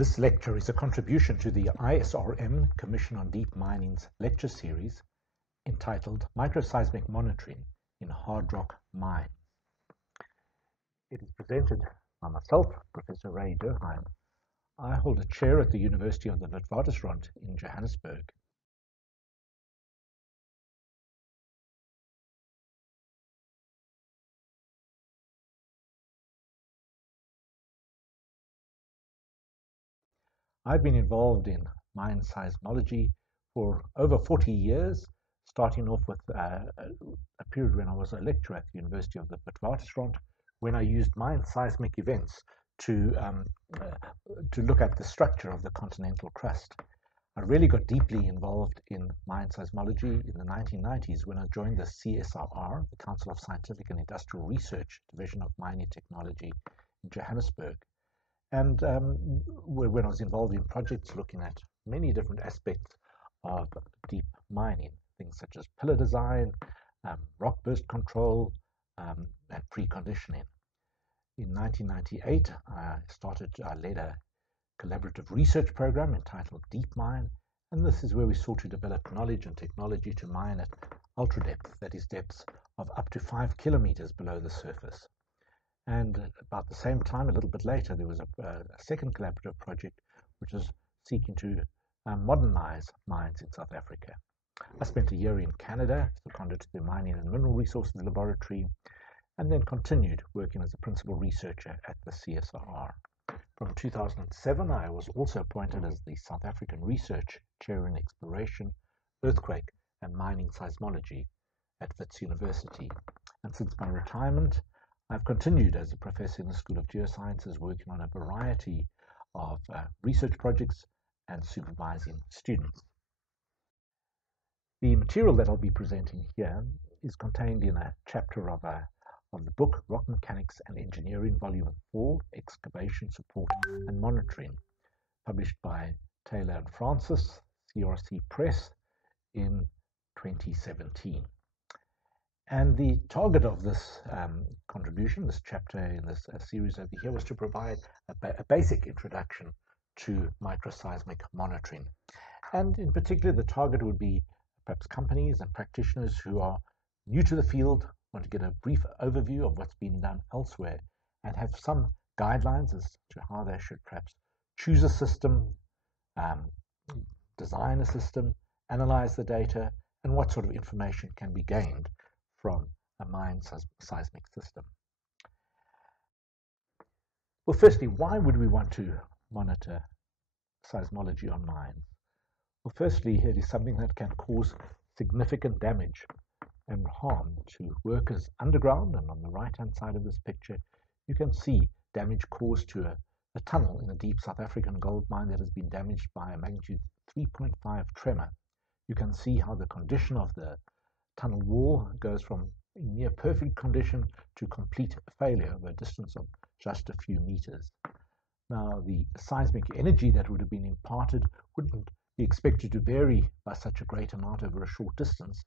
This lecture is a contribution to the ISRM Commission on Deep Mining's lecture series entitled Microseismic Monitoring in Hard Rock Mine. It is presented by myself, Professor Ray Durrheim. I hold a chair at the University of Witwatersrand in Johannesburg. I've been involved in mine seismology for over 40 years, starting off with a period when I was a lecturer at the University of Witwatersrand, when I used mine seismic events to look at the structure of the continental crust. I really got deeply involved in mine seismology in the 1990s when I joined the CSIR, the Council of Scientific and Industrial Research Division of Mining Technology in Johannesburg. And when I was involved in projects looking at many different aspects of deep mining, things such as pillar design, rock burst control, and preconditioning. In 1998, I led a collaborative research program entitled Deep Mine, and this is where we sought to develop knowledge and technology to mine at ultra depth, that is depths of up to 5 kilometers below the surface. And about the same time, a little bit later, there was a second collaborative project which was seeking to modernize mines in South Africa. I spent a year in Canada, seconded to the Mining and Mineral Resources Laboratory, and then continued working as a principal researcher at the CSIR. From 2007, I was also appointed as the South African Research Chair in Exploration, Earthquake and Mining Seismology at Wits University. And since my retirement, I've continued as a professor in the School of Geosciences, working on a variety of research projects and supervising students. The material that I'll be presenting here is contained in a chapter of the book Rock Mechanics and Engineering, Volume 4, Excavation Support and Monitoring, published by Taylor and Francis, CRC Press, in 2017. And the target of this contribution, this chapter in this series over here, was to provide a basic introduction to microseismic monitoring. And in particular, the target would be perhaps companies and practitioners who are new to the field, want to get a brief overview of what's been done elsewhere, and have some guidelines as to how they should perhaps choose a system, design a system, analyze the data, and what sort of information can be gained from a mine seismic system. Well, firstly, why would we want to monitor seismology on mines? Well, firstly, it is something that can cause significant damage and harm to workers underground. And on the right-hand side of this picture, you can see damage caused to a tunnel in a deep South African gold mine that has been damaged by a magnitude 3.5 tremor. You can see how the condition of the tunnel wall goes from near perfect condition to complete failure over a distance of just a few meters. Now, the seismic energy that would have been imparted wouldn't be expected to vary by such a great amount over a short distance,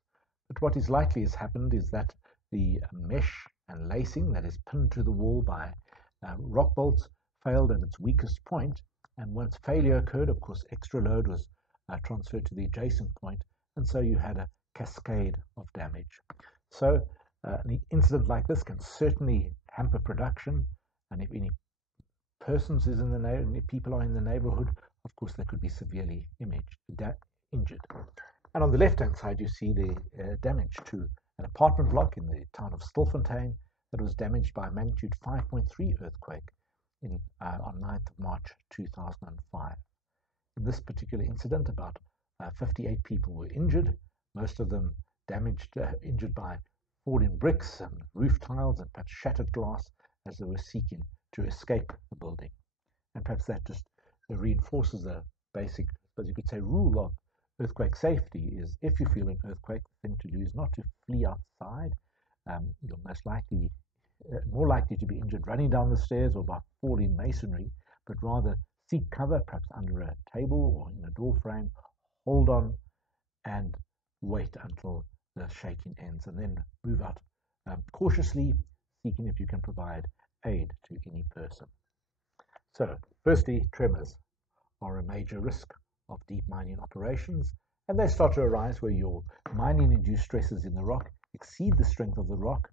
but what is likely has happened is that the mesh and lacing that is pinned to the wall by rock bolts failed at its weakest point, and once failure occurred, of course, extra load was transferred to the adjacent point, and so you had a cascade of damage. So an incident like this can certainly hamper production, and if any persons is in the people are in the neighborhood, of course they could be severely injured. And on the left-hand side, you see the damage to an apartment block in the town of Stilfontein that was damaged by a magnitude 5.3 earthquake on 9th of March 2005. In this particular incident, about 58 people were injured, most of them injured by falling bricks and roof tiles and perhaps shattered glass as they were seeking to escape the building. And perhaps that just reinforces a basic, as you could say, rule of earthquake safety is if you feel an earthquake, the thing to do is not to flee outside. You're more likely to be injured running down the stairs or by falling masonry, but rather seek cover, perhaps under a table or in a door frame, hold on and wait until the shaking ends, and then move out cautiously, seeking if you can provide aid to any person. So, firstly, tremors. are a major risk of deep mining operations, and they start to arise where your mining-induced stresses in the rock exceed the strength of the rock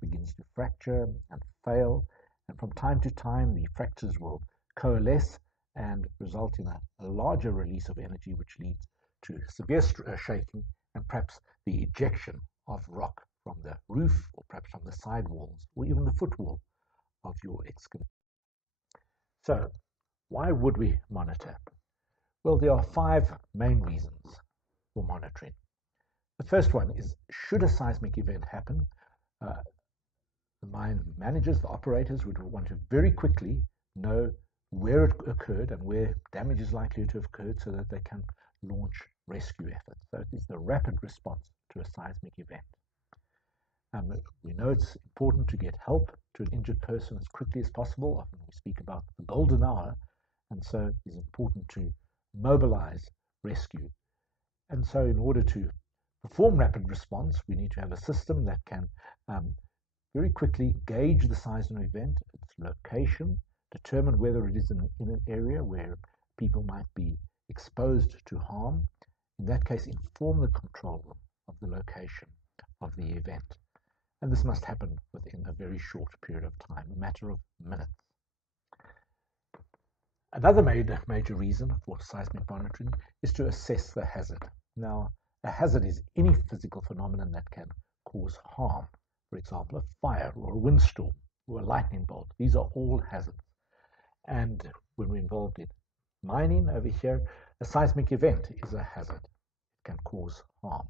begins to fracture and fail, and from time to time the fractures will coalesce and result in a larger release of energy, which leads to severe shaking and perhaps the ejection of rock from the roof or perhaps from the side walls or even the footwall of your excavation. So, why would we monitor? Well, there are 5 main reasons for monitoring. The first one is, should a seismic event happen, the mine managers, the operators, would want to very quickly know where it occurred and where damage is likely to have occurred so that they can launch rescue efforts. So it is the rapid response to a seismic event. We know it's important to get help to an injured person as quickly as possible. Often we speak about the golden hour, and so it's important to mobilize rescue. And so in order to perform rapid response, we need to have a system that can very quickly gauge the size of an event, its location, determine whether it is in an area where people might be exposed to harm. In that case, inform the control room of the location of the event. And this must happen within a very short period of time, a matter of minutes. Another major reason for seismic monitoring is to assess the hazard. Now, a hazard is any physical phenomenon that can cause harm. For example, a fire or a windstorm or a lightning bolt. These are all hazards. And when we're involved in mining over here, a seismic event is a hazard. It can cause harm.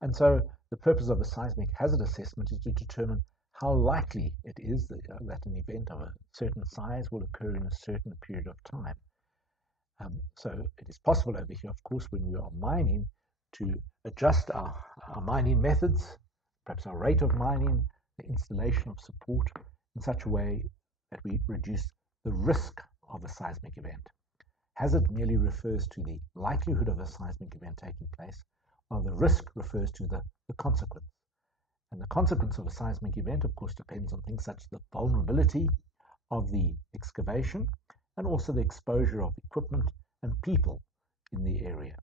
And so the purpose of a seismic hazard assessment is to determine how likely it is that an event of a certain size will occur in a certain period of time. So it is possible over here, of course, when we are mining, to adjust our mining methods, perhaps our rate of mining, the installation of support in such a way that we reduce the risk of a seismic event. Hazard merely refers to the likelihood of a seismic event taking place, while the risk refers to the consequence. And the consequence of a seismic event, of course, depends on things such as the vulnerability of the excavation and also the exposure of equipment and people in the area.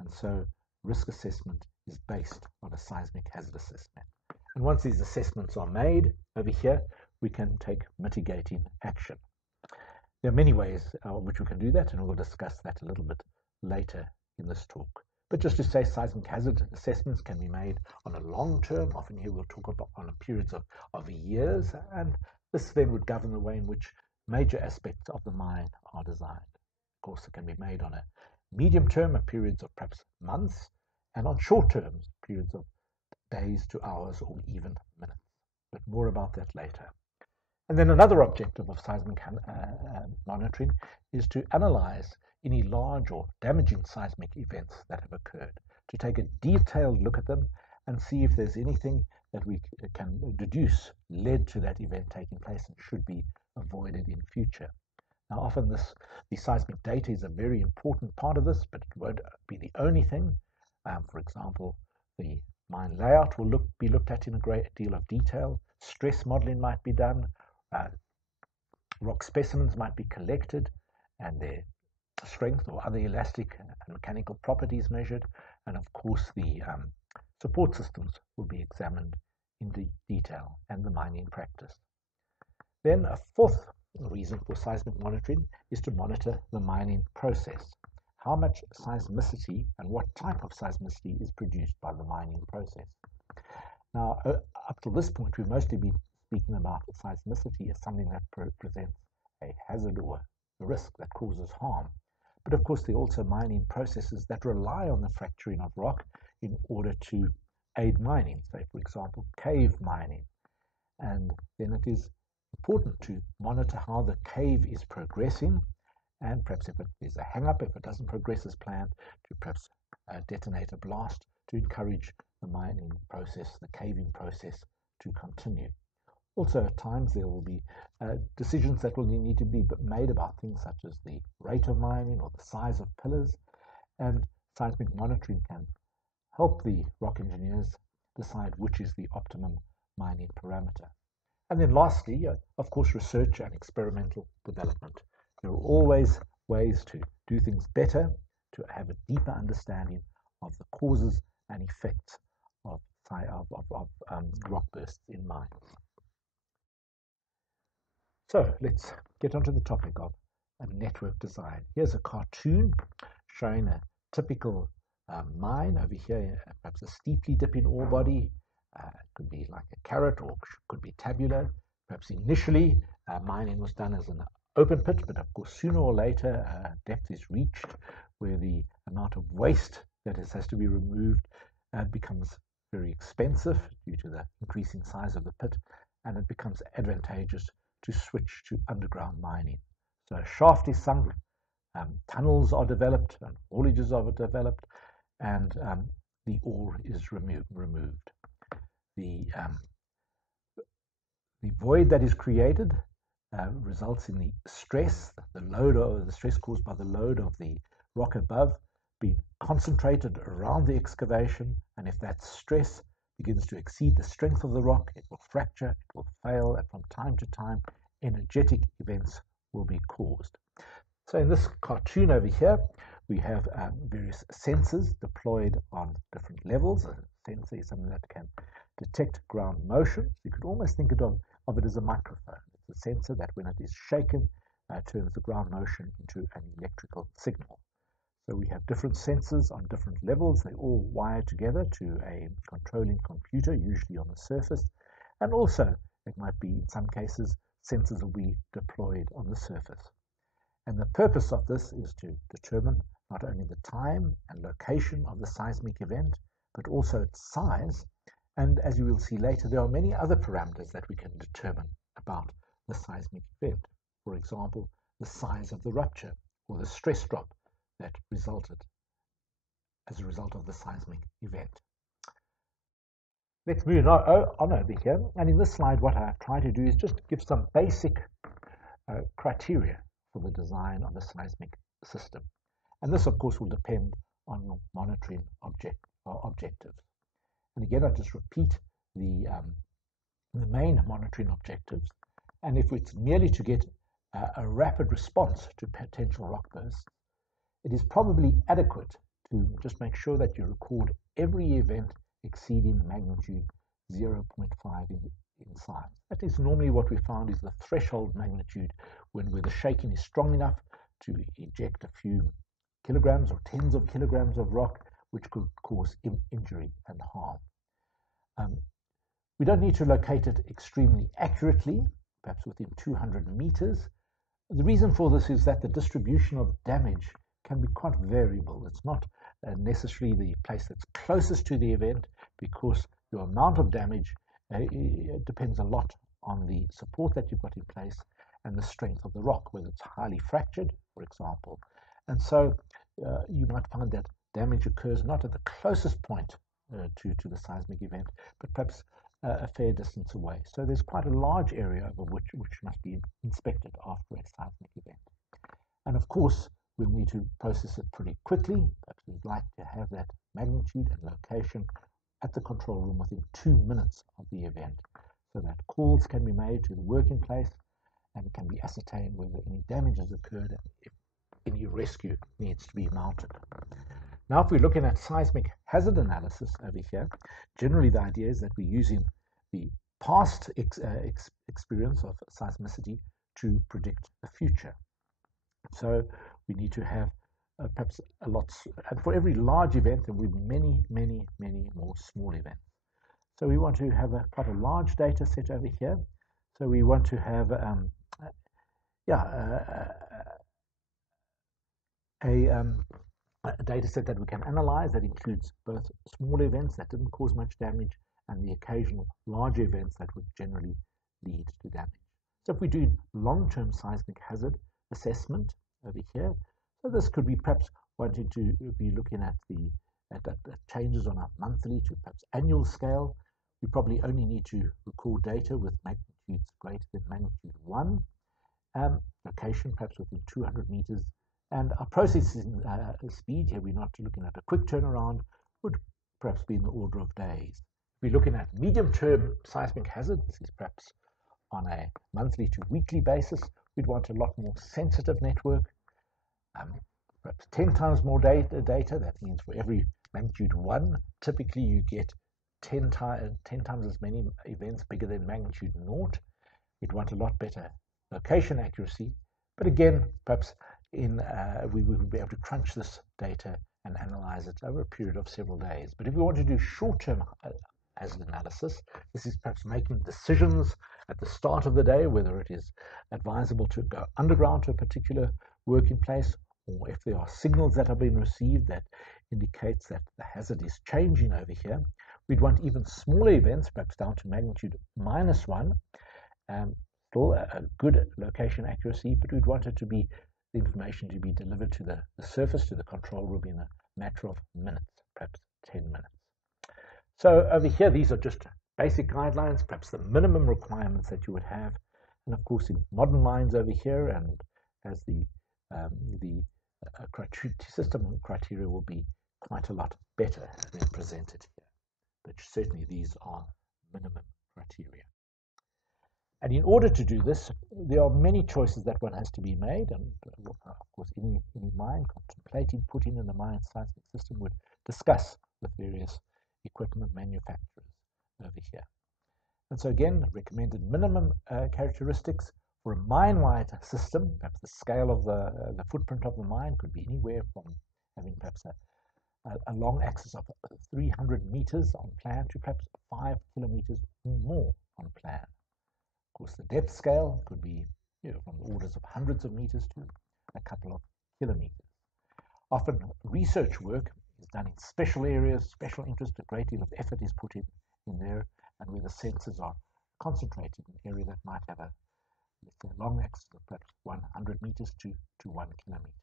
And so risk assessment is based on a seismic hazard assessment. And once these assessments are made over here, we can take mitigating action. There are many ways in which we can do that, and we'll discuss that a little bit later in this talk. But just to say, seismic hazard assessments can be made on a long term. Often here we'll talk about on periods of years, and this then would govern the way in which major aspects of the mine are designed. Of course, it can be made on a medium term, periods of perhaps months, and on short terms, periods of days to hours or even minutes. But more about that later. And then another objective of seismic monitoring is to analyze any large or damaging seismic events that have occurred, to take a detailed look at them and see if there's anything that we can deduce led to that event taking place and should be avoided in future. Now, often the seismic data is a very important part of this, but it won't be the only thing. For example, the mine layout will be looked at in a great deal of detail. Stress modeling might be done. Rock specimens might be collected and their strength or other elastic and mechanical properties measured. And of course, the support systems will be examined in detail and the mining practice. Then a fourth reason for seismic monitoring is to monitor the mining process. How much seismicity and what type of seismicity is produced by the mining process. Now, up to this point, we've mostly been speaking about seismicity as something that presents a hazard or a risk that causes harm. But of course, there are also mining processes that rely on the fracturing of rock in order to aid mining, say, for example, cave mining. And then it is important to monitor how the cave is progressing, and perhaps if there's a hang-up, if it doesn't progress as planned, to perhaps detonate a blast to encourage the mining process, the caving process, to continue. Also, at times there will be decisions that will need to be made about things such as the rate of mining or the size of pillars, and seismic monitoring can help the rock engineers decide which is the optimum mining parameter. And then lastly, of course, research and experimental development. There are always ways to do things better, to have a deeper understanding of the causes and effects of rock bursts in mines. So let's get onto the topic of network design. Here's a cartoon showing a typical mine over here, perhaps a steeply dipping ore body. It could be like a carrot or could be tabular. Perhaps initially mining was done as an open pit, but of course sooner or later depth is reached where the amount of waste that has to be removed becomes very expensive due to the increasing size of the pit, and it becomes advantageous to switch to underground mining. So a shaft is sunk, tunnels are developed, and haulages are developed, and the ore is removed. The void that is created results in the stress, the stress caused by the load of the rock above being concentrated around the excavation, and if that stress begins to exceed the strength of the rock, it will fracture, it will fail, and from time to time energetic events will be caused. So in this cartoon over here, we have various sensors deployed on different levels. A sensor is something that can detect ground motion. You could almost think of it as a microphone. It's a sensor that when it is shaken, turns the ground motion into an electrical signal. So we have different sensors on different levels. They're all wired together to a controlling computer, usually on the surface. And also, it might be, in some cases, sensors will be deployed on the surface. And the purpose of this is to determine not only the time and location of the seismic event, but also its size. And as you will see later, there are many other parameters that we can determine about the seismic event. For example, the size of the rupture or the stress drop that resulted as a result of the seismic event. Let's move on over here. And in this slide, what I've tried to do is just give some basic criteria for the design of a seismic system. And this, of course, will depend on your monitoring objectives. And again, I'll just repeat the main monitoring objectives. And if it's merely to get a rapid response to potential rock bursts, it is probably adequate to just make sure that you record every event exceeding magnitude 0.5 in size. That is normally what we found is the threshold magnitude where the shaking is strong enough to eject a few kilograms or tens of kilograms of rock, which could cause injury and harm. We don't need to locate it extremely accurately, perhaps within 200 meters. The reason for this is that the distribution of damage can be quite variable. It's not necessarily the place that's closest to the event, because your amount of damage depends a lot on the support that you've got in place and the strength of the rock, whether it's highly fractured, for example. And so you might find that damage occurs not at the closest point to the seismic event, but perhaps a fair distance away. So there's quite a large area over which must be inspected after a seismic event. And of course, we'll need to process it pretty quickly. Perhaps we'd like to have that magnitude and location at the control room within 2 minutes of the event, so that calls can be made to the working place and it can be ascertained whether any damage has occurred and if any rescue needs to be mounted. Now, if we're looking at seismic hazard analysis over here, generally the idea is that we're using the past experience of seismicity to predict the future. So we need to have perhaps a lot, and for every large event there will be many more small events. So we want to have quite a large data set over here. So we want to have a data set that we can analyze that includes both small events that didn't cause much damage and the occasional larger events that would generally lead to damage. So if we do long-term seismic hazard assessment over here, so this could be perhaps wanting to be looking at the changes on a monthly to perhaps annual scale. We probably only need to record data with magnitudes greater than magnitude 1, location perhaps within 200 meters, and our processing speed, here we're not looking at a quick turnaround, would perhaps be in the order of days. If we're looking at medium-term seismic hazard, this is perhaps on a monthly to weekly basis, we'd want a lot more sensitive network. perhaps 10 times more data. That means for every magnitude 1, typically you get 10 times as many events bigger than magnitude 0. We'd want a lot better location accuracy, but again, perhaps we would be able to crunch this data and analyze it over a period of several days. But if we want to do short-term hazard analysis, this is perhaps making decisions at the start of the day, whether it is advisable to go underground to a particular working place, or if there are signals that have been received that indicates that the hazard is changing over here. We'd want even smaller events, perhaps down to magnitude -1, still a good location accuracy, but we'd want it to be the information to be delivered to the surface, to the control room in a matter of minutes, perhaps 10 minutes. So over here, these are just basic guidelines, perhaps the minimum requirements that you would have. And of course, in modern mines over here, and as the system criteria will be quite a lot better than presented here. But certainly these are minimum criteria. And in order to do this, there are many choices that one has to be made. And of course, any mine contemplating putting in a mine seismic system would discuss with various equipment manufacturers over here. And so again, recommended minimum characteristics for a mine-wide system. Perhaps the scale of the footprint of the mine could be anywhere from having perhaps a long axis of 300 meters on plan to perhaps 5 kilometers or more on plan. Of course, the depth scale could be from the orders of hundreds of meters to a couple of kilometers. Often research work is done in special areas, special interest. A great deal of effort is put in there, and where the sensors are concentrated in an area that might have a long axis of perhaps 100 meters to 1 kilometer.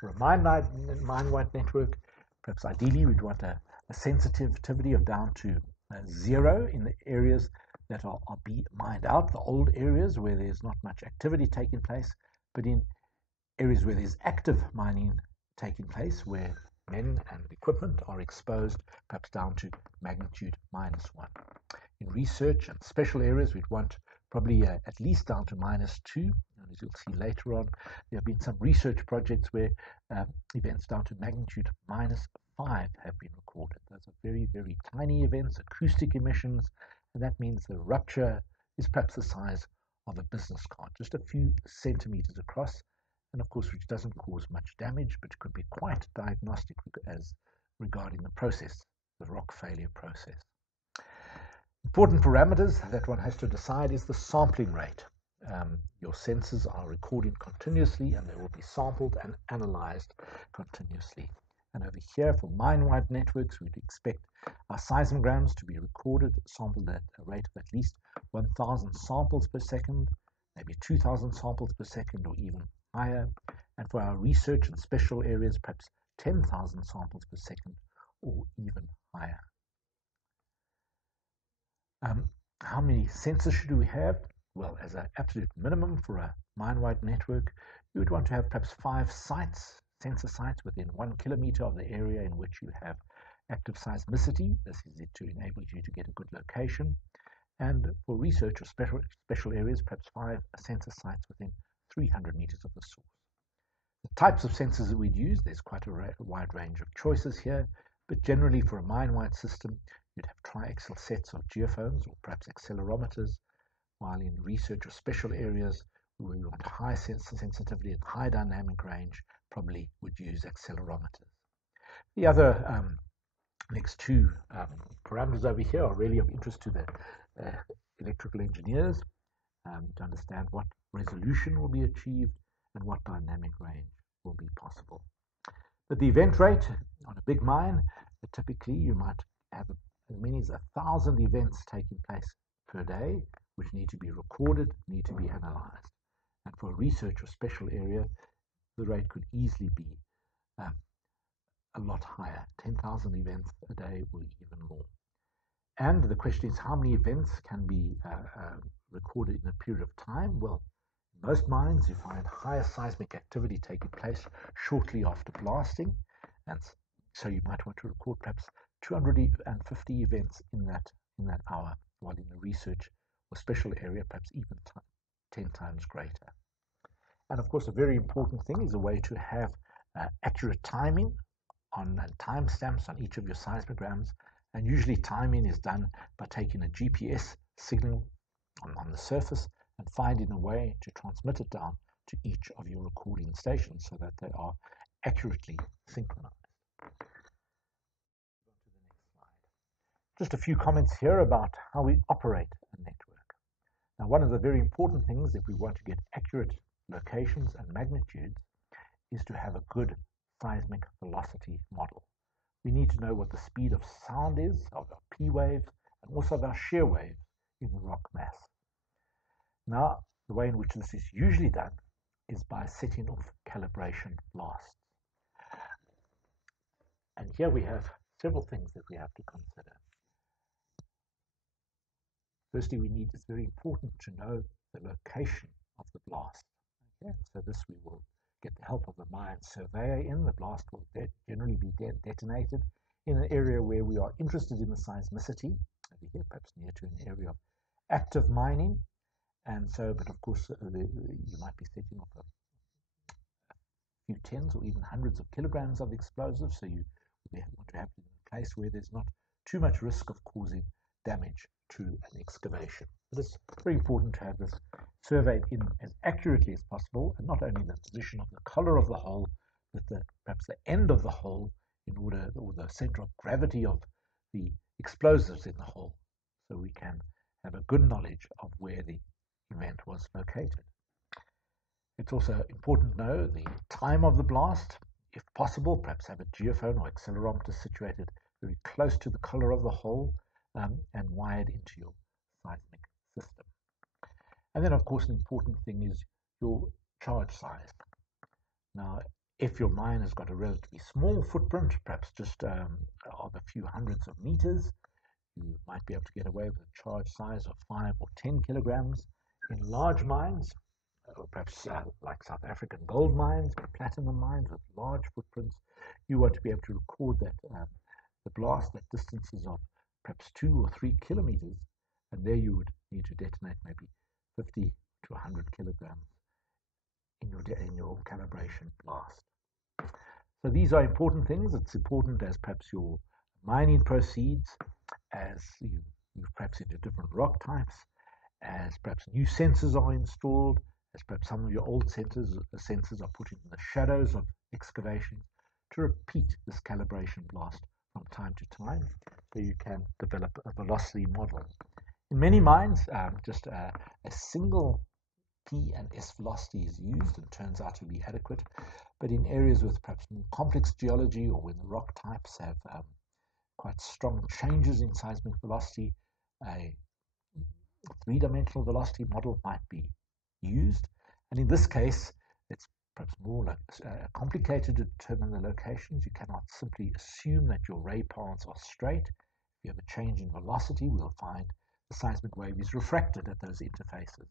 For a mine-wide network, perhaps ideally we'd want a sensitivity of down to 0 in the areas that are mined out, the old areas where there's not much activity taking place, but in areas where there's active mining taking place, where men and equipment are exposed, perhaps down to magnitude -1. In research and special areas, we'd want probably at least down to -2. And as you'll see later on, there have been some research projects where events down to magnitude -5 have been recorded. Those are very, very tiny events, acoustic emissions, and that means the rupture is perhaps the size of a business card, just a few centimeters across, and of course which doesn't cause much damage, but could be quite diagnostic as regarding the process, the rock failure process. Important parameters that one has to decide is the sampling rate. Your sensors are recording continuously, and they will be sampled and analyzed continuously. And over here, for mine-wide networks, we'd expect our seismograms to be recorded, sampled at a rate of at least 1,000 samples per second, maybe 2,000 samples per second, or even higher. And for our research and special areas, perhaps 10,000 samples per second, or even higher. How many sensors should we have? Well, as an absolute minimum for a mine-wide network, you would want to have perhaps 5 sites, sensor sites within 1 kilometer of the area in which you have active seismicity. This is it to enable you to get a good location. And for research or special areas, perhaps 5 sensor sites within 300 meters of the source. The types of sensors that we'd use, there's quite a wide range of choices here, but generally for a mine-wide system, you'd have triaxial sets of geophones or perhaps accelerometers, while in research or special areas where we want high sensor sensitivity and high dynamic range, probably would use accelerometers. The other next 2 parameters over here are really of interest to the electrical engineers to understand what resolution will be achieved and what dynamic range will be possible. But the event rate on a big mine, typically you might have as many as 1,000 events taking place per day, which need to be recorded, need to be analyzed. And for a research or special area, the rate could easily be a lot higher, 10,000 events a day or even more. And the question is, how many events can be recorded in a period of time? Well, in most mines, you find higher seismic activity taking place shortly after blasting, and so you might want to record perhaps 250 events in that hour, while in a research or special area, perhaps even 10 times greater. And of course, a very important thing is a way to have accurate timing on timestamps on each of your seismograms. And usually timing is done by taking a GPS signal on the surface and finding a way to transmit it down to each of your recording stations so that they are accurately synchronized. Just a few comments here about how we operate a network. Now, one of the very important things if we want to get accurate locations and magnitudes is to have a good seismic velocity model. We need to know what the speed of sound is, of our P waves, and also of our shear waves in the rock mass. Now, the way in which this is usually done is by setting off calibration blasts. And here we have several things that we have to consider. Firstly, it's very important to know the location of the blast. Okay? So this we will get the help of the mine surveyor in. The blast will generally be detonated in an area where we are interested in the seismicity, over here, perhaps near to an area of active mining. And so, but of course, you might be setting off a few tens or even hundreds of kilograms of explosives, so you want to have it in a place where there's not too much risk of causing damage to an excavation. It is very important to have this surveyed in as accurately as possible, and not only the position of the collar of the hole, but perhaps the end of the hole in order, or the center of gravity of the explosives in the hole, so we can have a good knowledge of where the event was located. It's also important to know the time of the blast. If possible, perhaps have a geophone or accelerometer situated very close to the collar of the hole and wired into your seismic system. And then, of course, an important thing is your charge size. Now, if your mine has got a relatively small footprint, perhaps just of a few hundreds of meters, you might be able to get away with a charge size of 5 or 10 kilograms. In large mines, or perhaps like South African gold mines or platinum mines with large footprints, you want to be able to record that the blast at distances of perhaps 2 or 3 kilometers, and there you would need to detonate maybe 50 to 100 kilograms in your calibration blast. So these are important things. It's important as perhaps your mining proceeds, as you move perhaps into different rock types, as perhaps new sensors are installed, as perhaps some of your old sensors are put in the shadows of excavations, to repeat this calibration blast from time to time so you can develop a velocity model. In many mines, just a single P and S velocity is used and turns out to be adequate, but in areas with perhaps more complex geology or when the rock types have quite strong changes in seismic velocity, a three-dimensional velocity model might be used. And in this case, it's perhaps more complicated to determine the locations. You cannot simply assume that your ray paths are straight. If you have a change in velocity, we'll find the seismic wave is refracted at those interfaces.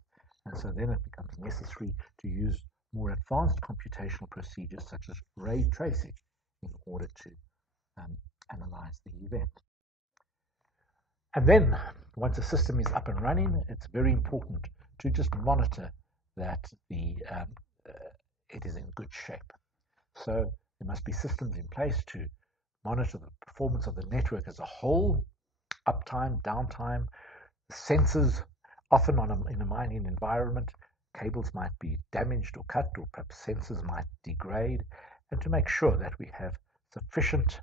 And so then it becomes necessary to use more advanced computational procedures such as ray tracing in order to analyze the event. And then, once a system is up and running, it's very important to just monitor that it is in good shape. So there must be systems in place to monitor the performance of the network as a whole, uptime, downtime, sensors. Often in a mining environment, cables might be damaged or cut, or perhaps sensors might degrade, and to make sure that we have sufficient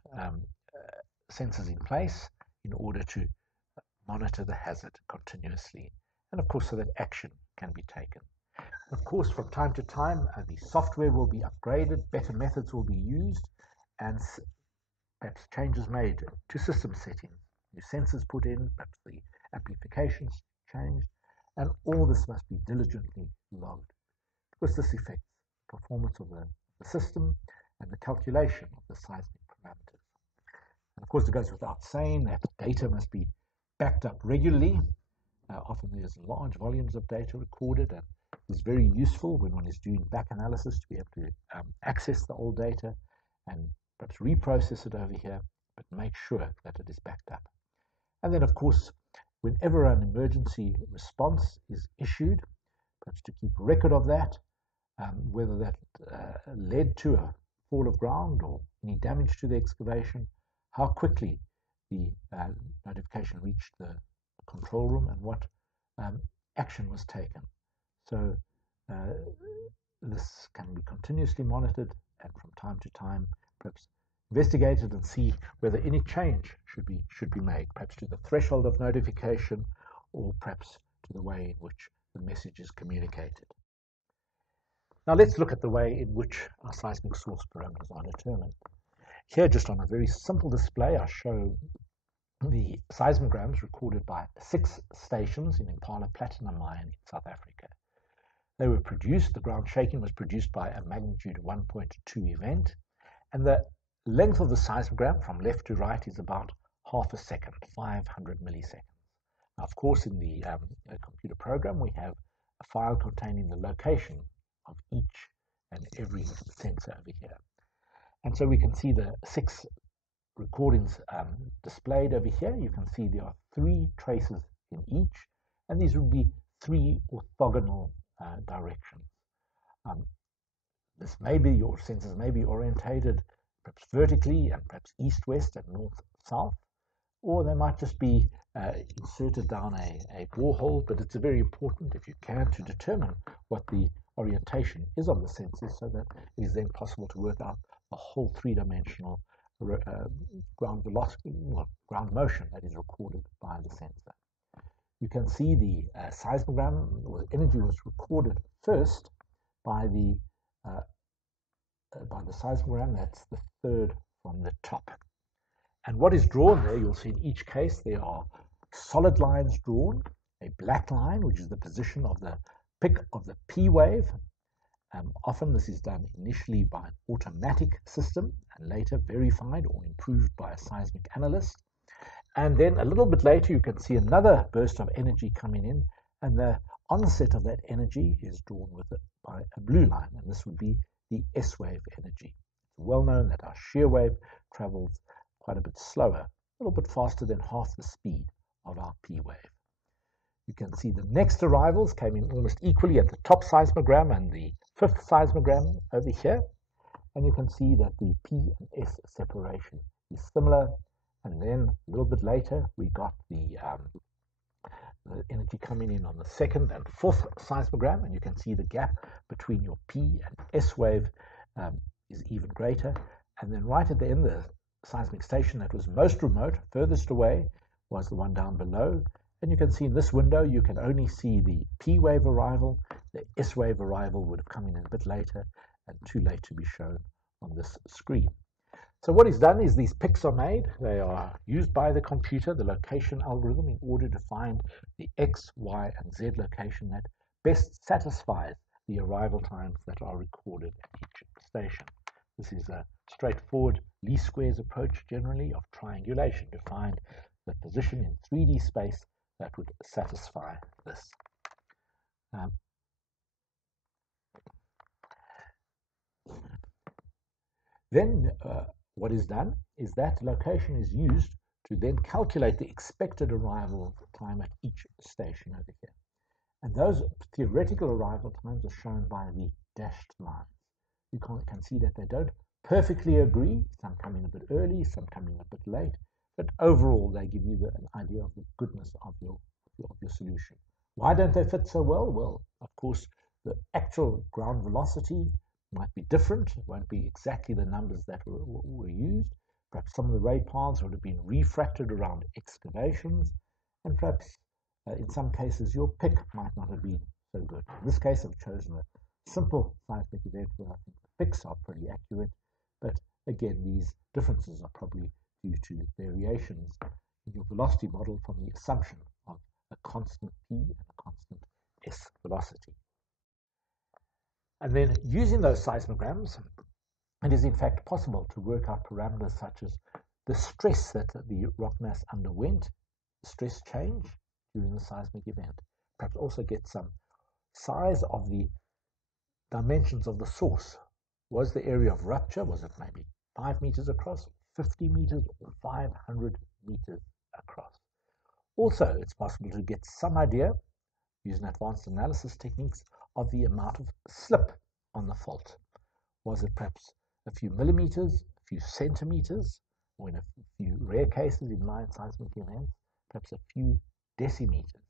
sensors in place in order to monitor the hazard continuously, and of course so that action can be taken. Of course, from time to time, the software will be upgraded, better methods will be used, and perhaps changes made to system settings, new sensors put in, perhaps the amplifications changed, and all this must be diligently logged, because this affects the performance of the system and the calculation of the seismic parameters. And of course, it goes without saying that data must be backed up regularly. Often there's large volumes of data recorded, and it's very useful when one is doing back analysis to be able to access the old data and perhaps reprocess it over here, but make sure that it is backed up. And then, of course, whenever an emergency response is issued, perhaps to keep a record of that, whether that led to a fall of ground or any damage to the excavation, how quickly the notification reached the control room, and what action was taken. So this can be continuously monitored and from time to time perhaps investigated and see whether any change should be made, perhaps to the threshold of notification or perhaps to the way in which the message is communicated. Now let's look at the way in which our seismic source parameters are determined. Here, just on a very simple display, I show the seismograms recorded by 6 stations in Impala Platinum Mine in South Africa. They were produced, the ground shaking was produced by a magnitude 1.2 event, and the length of the seismogram from left to right is about half a second, 500 milliseconds. Now, of course, in the computer program, we have a file containing the location of each and every sensor over here. And so we can see the 6 recordings displayed over here. You can see there are 3 traces in each, and these would be 3 orthogonal directions. This may be, your sensors may be orientated perhaps vertically and perhaps east-west and north-south, or they might just be inserted down a borehole, but it's very important, if you can, to determine what the orientation is of the sensors so that it is then possible to work out the whole 3-dimensional ground velocity, or ground motion that is recorded by the sensor. You can see the seismogram, or the energy was recorded first by the seismogram. That's the 3rd from the top. And what is drawn there, you'll see in each case there are solid lines drawn, a black line, which is the position of the pick of the P wave. Often this is done initially by an automatic system and later verified or improved by a seismic analyst. And then a little bit later you can see another burst of energy coming in, and the onset of that energy is drawn with it by a blue line, and this would be the S wave energy. It's well known that our shear wave travels quite a bit slower, a little bit faster than half the speed of our P wave. You can see the next arrivals came in almost equally at the top seismogram and the 5th seismogram over here, and you can see that the P and S separation is similar. And then a little bit later we got the energy coming in on the 2nd and 4th seismogram, and you can see the gap between your P and S wave is even greater. And then right at the end, the seismic station that was most remote, furthest away, was the one down below. And you can see in this window you can only see the P wave arrival. The S wave arrival would have come in a bit later and too late to be shown on this screen. So what is done is these picks are made. They are used by the computer, the location algorithm, in order to find the X, Y, and Z location that best satisfies the arrival times that are recorded at each station. This is a straightforward least squares approach generally of triangulation to find the position in 3D space that would satisfy this. Then what is done is that location is used to then calculate the expected arrival time at each station over here. And those theoretical arrival times are shown by the dashed lines. You can see that they don't perfectly agree. Some come in a bit early, some come in a bit late, but overall they give you an idea of the goodness of your solution. Why don't they fit so well? Well, of course, the actual ground velocity might be different. It won't be exactly the numbers that were used. Perhaps some of the ray paths would have been refracted around excavations, and perhaps in some cases your pick might not have been so good. In this case, I've chosen a simple seismic event where I think the picks are pretty accurate, but again, these differences are probably due to variations in your velocity model from the assumption of a constant P and a constant S velocity. And then using those seismograms, it is in fact possible to work out parameters such as the stress that the rock mass underwent, stress change during the seismic event. Perhaps also get some size of the dimensions of the source. Was the area of rupture, was it maybe 5 meters across, 50 meters, or 500 meters across? Also, it's possible to get some idea, using advanced analysis techniques, of the amount of slip on the fault? Was it perhaps a few millimeters, a few centimeters, or in a few rare cases in line seismic events, perhaps a few decimeters?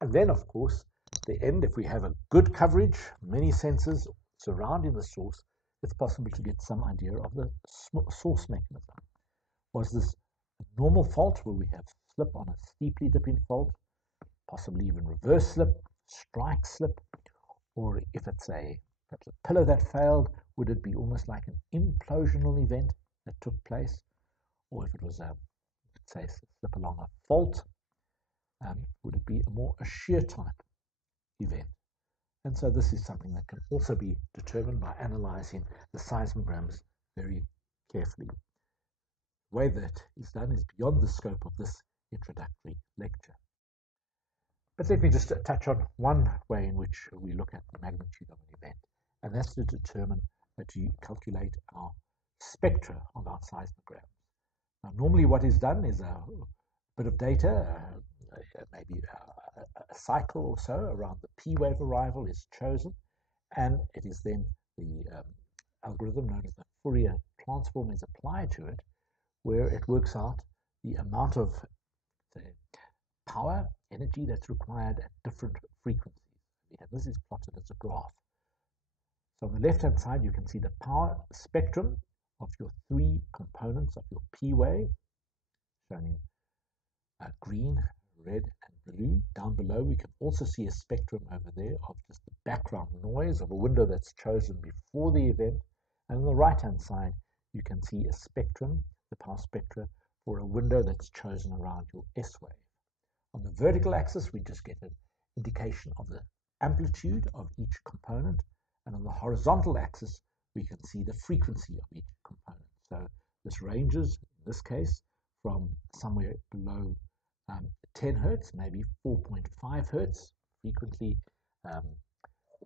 And then, of course, the end, if we have a good coverage, many sensors surrounding the source, it's possible to get some idea of the source mechanism. Was this a normal fault where we have slip on a steeply dipping fault, possibly even reverse slip, strike slip, or if it's perhaps a pillar that failed, would it be almost like an implosional event that took place? Or if it was let's say, slip along a fault, would it be a shear type event? And so this is something that can also be determined by analyzing the seismograms very carefully. The way that is done is beyond the scope of this introductory lecture. But let me just touch on one way in which we look at the magnitude of an event, and that's to determine, to calculate our spectra of our seismograms. Now, normally what is done is a bit of data, maybe a cycle or so around the P wave arrival is chosen, and it is then the algorithm known as the Fourier transform is applied to it, where it works out the amount of power, energy that's required at different frequencies. And this is plotted as a graph. So on the left-hand side, you can see the power spectrum of your three components of your P wave, shown in green, red, and blue. Down below, we can also see a spectrum over there of just the background noise of a window that's chosen before the event. And on the right-hand side, you can see a spectrum, the power spectra, for a window that's chosen around your S wave. On the vertical axis, we just get an indication of the amplitude of each component. And on the horizontal axis, we can see the frequency of each component. So this ranges, in this case, from somewhere below 10 hertz, maybe 4.5 hertz. Frequently,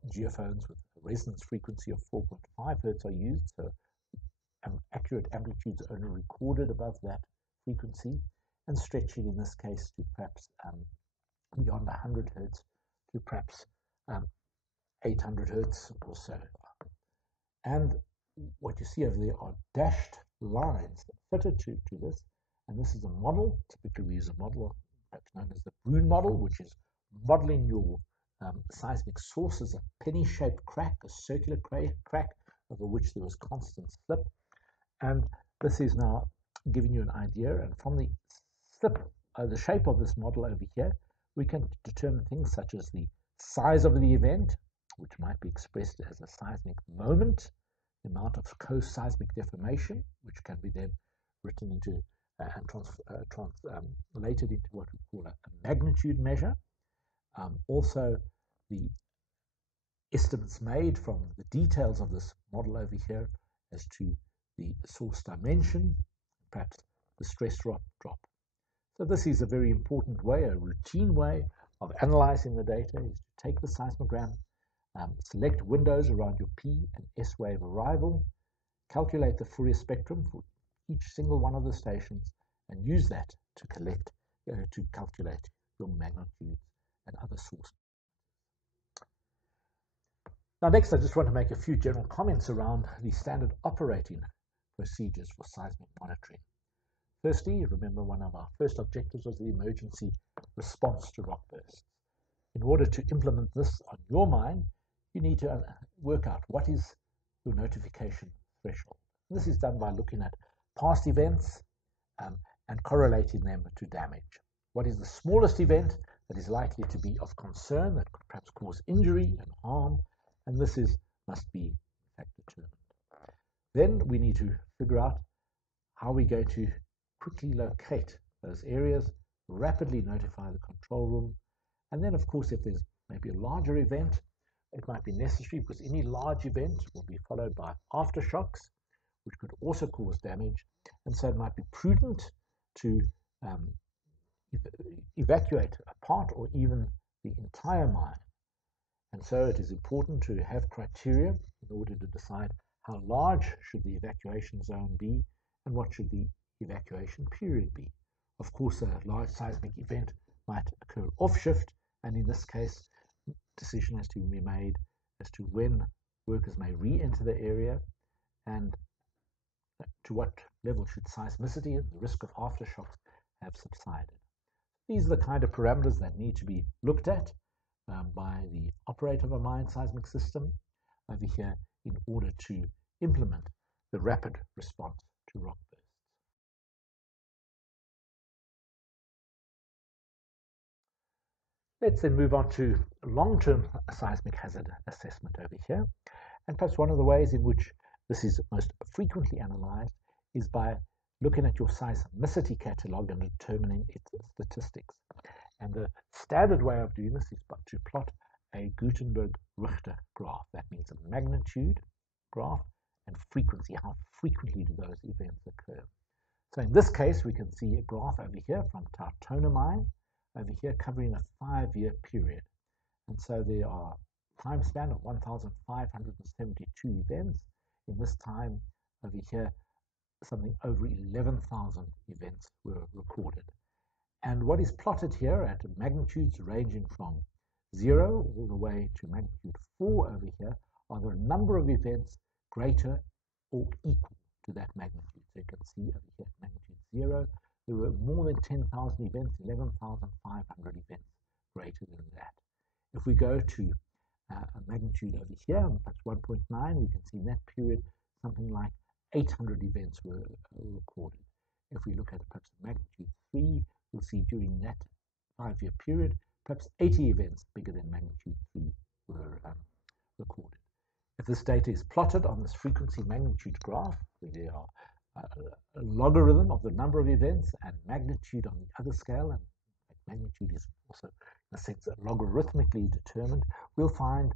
geophones with a resonance frequency of 4.5 hertz are used, so accurate amplitudes are only recorded above that frequency, and stretching in this case to perhaps beyond 100 hertz to perhaps 800 hertz or so. And what you see over there are dashed lines that fitted to this, and this is a model. Typically we use a model perhaps known as the Bruin model, which is modeling your seismic source as a penny-shaped crack, a circular crack over which there was constant slip. And this is now giving you an idea, and from the slip, the shape of this model over here, we can determine things such as the size of the event, which might be expressed as a seismic moment, the amount of co-seismic deformation, which can be then written into and translated into what we call a magnitude measure. Also, the estimates made from the details of this model over here as to the source dimension, perhaps the stress drop. So this is a very important way, a routine way of analyzing the data, is to take the seismogram, select windows around your P and S wave arrival, calculate the Fourier spectrum for each single one of the stations, and use that to calculate your magnitudes and other sources. Now next, I just want to make a few general comments around the standard operating procedures for seismic monitoring. Firstly, remember one of our first objectives was the emergency response to rock bursts. In order to implement this on your mine, you need to work out what is your notification threshold. This is done by looking at past events and correlating them to damage. What is the smallest event that is likely to be of concern, that could perhaps cause injury and harm, and this must be in fact determined. Then we need to figure out how we're going to quickly locate those areas, rapidly notify the control room, and then of course if there's maybe a larger event, it might be necessary, because any large event will be followed by aftershocks, which could also cause damage, and so it might be prudent to evacuate a part or even the entire mine. And so it is important to have criteria in order to decide how large should the evacuation zone be and what should the evacuation period be. Of course, a large seismic event might occur off shift, and in this case, decision has to be made as to when workers may re-enter the area, and to what level should seismicity and the risk of aftershocks have subsided. These are the kind of parameters that need to be looked at by the operator of a mine seismic system over here in order to implement the rapid response to rock bursts. Let's then move on to long-term seismic hazard assessment over here. And perhaps one of the ways in which this is most frequently analyzed is by looking at your seismicity catalog and determining its statistics. And the standard way of doing this is to plot a Gutenberg-Richter graph. That means a magnitude graph and frequency. How frequently do those events occur? So in this case, we can see a graph over here from Kiruna Mine, over here covering a 5-year period. And so there are time span of 1,572 events. In this time over here, something over 11,000 events were recorded. And what is plotted here at magnitudes ranging from 0 all the way to magnitude 4 over here are the number of events greater or equal to that magnitude. So you can see over here at magnitude 0, there were more than 10,000 events, 11,500 events greater than that. If we go to a magnitude over here, perhaps 1.9, we can see in that period something like 800 events were recorded. If we look at perhaps magnitude 3, we'll see during that 5-year period, perhaps 80 events bigger than magnitude 3 were recorded. If this data is plotted on this frequency magnitude graph, where there are a logarithm of the number of events and magnitude on the other scale, and magnitude is also in a sense logarithmically determined, we'll find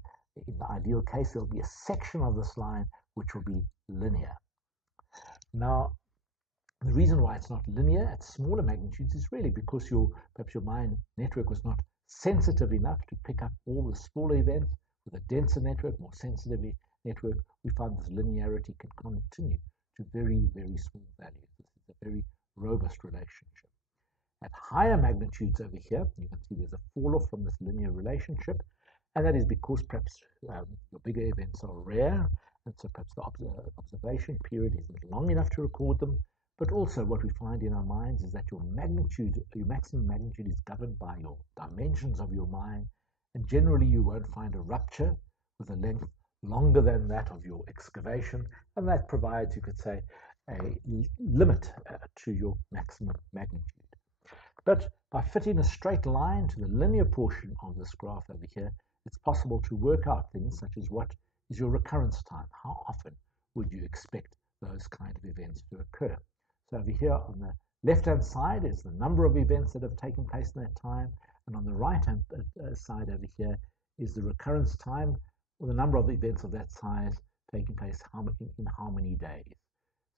in the ideal case there'll be a section of this line which will be linear. Now, the reason why it's not linear at smaller magnitudes is really because perhaps your mine network was not sensitive enough to pick up all the smaller events. With a denser network, more sensitive network, we find this linearity can continue to very, very small values. This is a very robust relationship. At higher magnitudes over here, you can see there's a fall off from this linear relationship, and that is because perhaps your bigger events are rare, and so perhaps the observation period isn't long enough to record them. But also what we find in our mines is that your maximum magnitude is governed by your dimensions of your mine, and generally you won't find a rupture with a length longer than that of your excavation, and that provides, you could say, a limit to your maximum magnitude. But by fitting a straight line to the linear portion of this graph over here, it's possible to work out things such as what is your recurrence time. How often would you expect those kind of events to occur? So over here on the left-hand side is the number of events that have taken place in that time, and on the right-hand side over here is the recurrence time, or the number of events of that size taking place in how many days.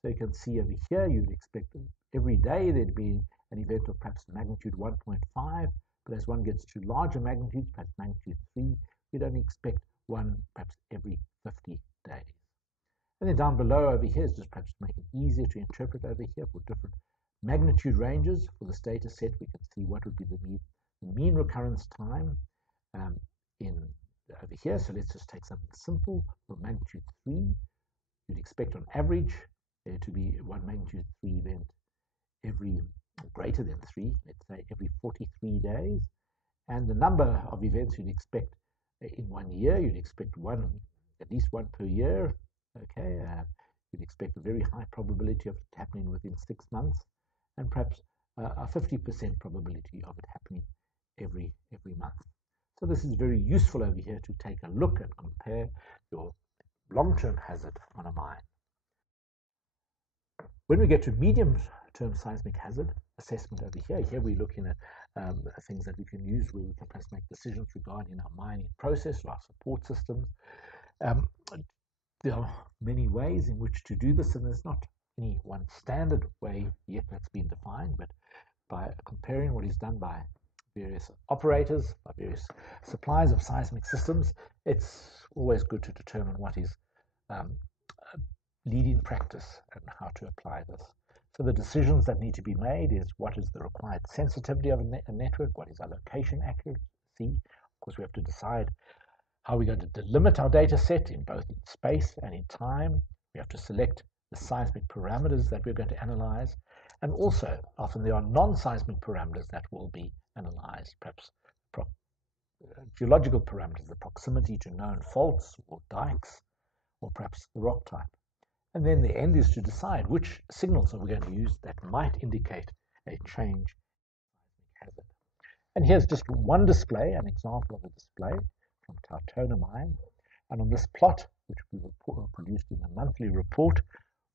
So you can see over here you'd expect every day there'd be an event of perhaps magnitude 1.5, but as one gets to larger magnitudes, perhaps magnitude 3, you'd only expect one perhaps every 50 days. And then down below over here is just perhaps to make it easier to interpret over here for different magnitude ranges. For this data set, we can see what would be the mean recurrence time over here. So let's just take something simple. For magnitude 3, you'd expect on average there to be one magnitude 3 event every greater than 3, let's say every 43 days. And the number of events you'd expect in 1 year, you'd expect at least one per year. Okay, you'd expect a very high probability of it happening within 6 months, and perhaps a 50% probability of it happening every month. So this is very useful over here to take a look and compare your long-term hazard on a mine. When we get to medium-term seismic hazard assessment over here we're looking at things that we can use where we can perhaps make decisions regarding our mining process or our support systems. There are many ways in which to do this, and there's not any one standard way yet that's been defined, but by comparing what is done by various operators, by various suppliers of seismic systems, it's always good to determine what is leading practice and how to apply this. So the decisions that need to be made is what is the required sensitivity of a network, what is our location accuracy. Of course, we have to decide How are we going to delimit our data set in both in space and in time? We have to select the seismic parameters that we're going to analyze. And also, often there are non-seismic parameters that will be analyzed, perhaps geological parameters, the proximity to known faults or dikes, or perhaps the rock type. And then the end is to decide which signals are we going to use that might indicate a change in hazard. And here's just one display, an example of a display from Kiruna Mine. And on this plot, which we produced in the monthly report,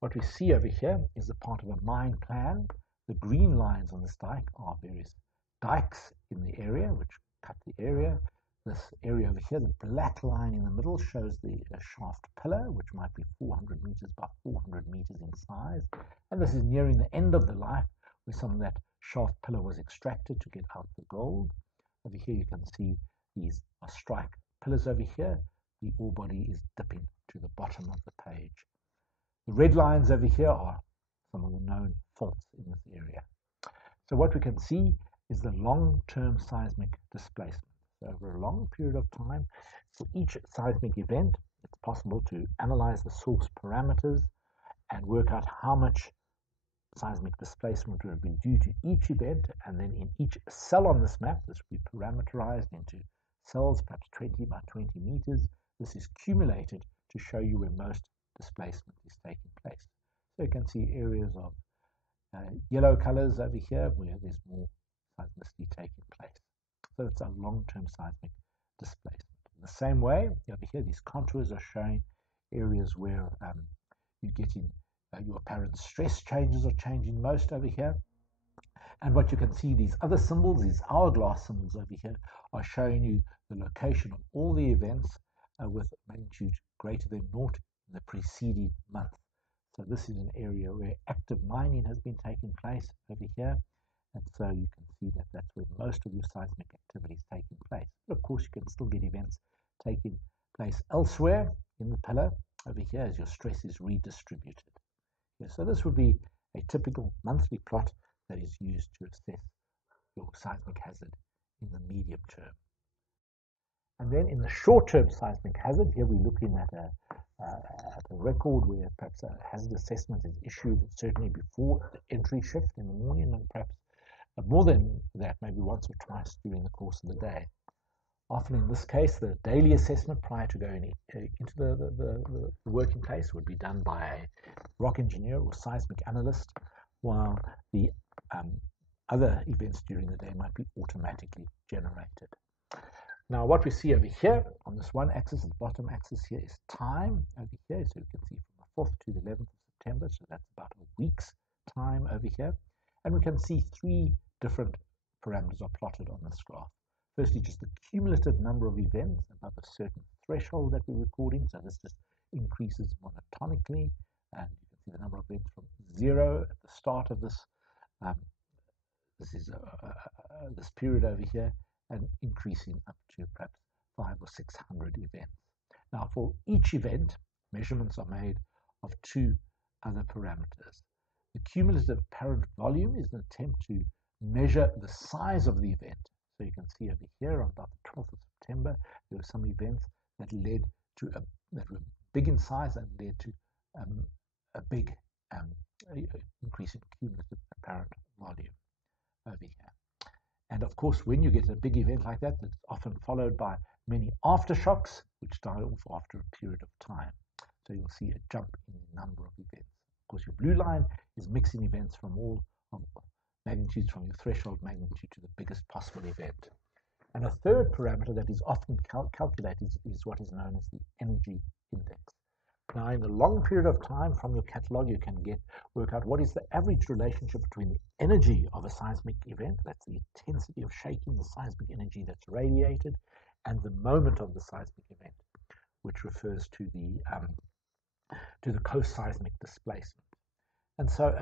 what we see over here is a part of a mine plan. The green lines on this dike are various dikes in the area, which cut the area. This area over here, the black line in the middle, shows the shaft pillar, which might be 400 meters by 400 meters in size. And this is nearing the end of the life, where some of that shaft pillar was extracted to get out the gold. Over here you can see these are strike pillars over here. The ore body is dipping to the bottom of the page. The red lines over here are some of the known faults in this area. So what we can see is the long-term seismic displacement. So over a long period of time, for each seismic event, it's possible to analyze the source parameters and work out how much seismic displacement would be due to each event, and then in each cell on this map, this will be parameterized into cells, perhaps 20 by 20 meters. This is cumulated to show you where most displacement is taking place. So you can see areas of yellow colors over here where there's more seismicity taking place. So it's a long-term seismic displacement. In the same way, over here, these contours are showing areas where you're getting your apparent stress changes are changing most over here. And what you can see, these other symbols, these hourglass symbols over here, are showing you the location of all the events with magnitude greater than 0 in the preceding month. So this is an area where active mining has been taking place over here. And so you can see that that's where most of your seismic activity is taking place. But of course, you can still get events taking place elsewhere in the pillar over here as your stress is redistributed. Yeah, so this would be a typical monthly plot that is used to assess your seismic hazard in the medium term. And then in the short-term seismic hazard, here we're looking at a record where perhaps a hazard assessment is issued certainly before the entry shift in the morning, and perhaps more than that, maybe once or twice during the course of the day. Often in this case, the daily assessment prior to going into the working place would be done by a rock engineer or seismic analyst, while the other events during the day might be automatically generated. Now, what we see over here on this one axis, the bottom axis here, is time over here. So you can see from the 4th to the 11th of September, so that's about a week's time over here. And we can see 3 different parameters are plotted on this graph. Firstly, just the cumulative number of events above a certain threshold that we're recording. So this just increases monotonically. And you can see the number of events from 0 at the start of this. This period over here, and increasing up to perhaps 500 or 600 events. Now, for each event, measurements are made of 2 other parameters. The cumulative apparent volume is an attempt to measure the size of the event. So you can see over here on about the 12th of September, there were some events that led to that were big in size and led to a big increase in cumulative apparent volume over here. And of course, when you get a big event like that, it's often followed by many aftershocks, which die off after a period of time. So you'll see a jump in the number of events. Of course, your blue line is mixing events from all magnitudes, from your threshold magnitude to the biggest possible event. And a third parameter that is often calculated is what is known as the energy index. Now, in a long period of time from your catalog, you can work out what is the average relationship between the energy of a seismic event, that's the intensity of shaking, the seismic energy that's radiated, and the moment of the seismic event, which refers to the co-seismic displacement. And so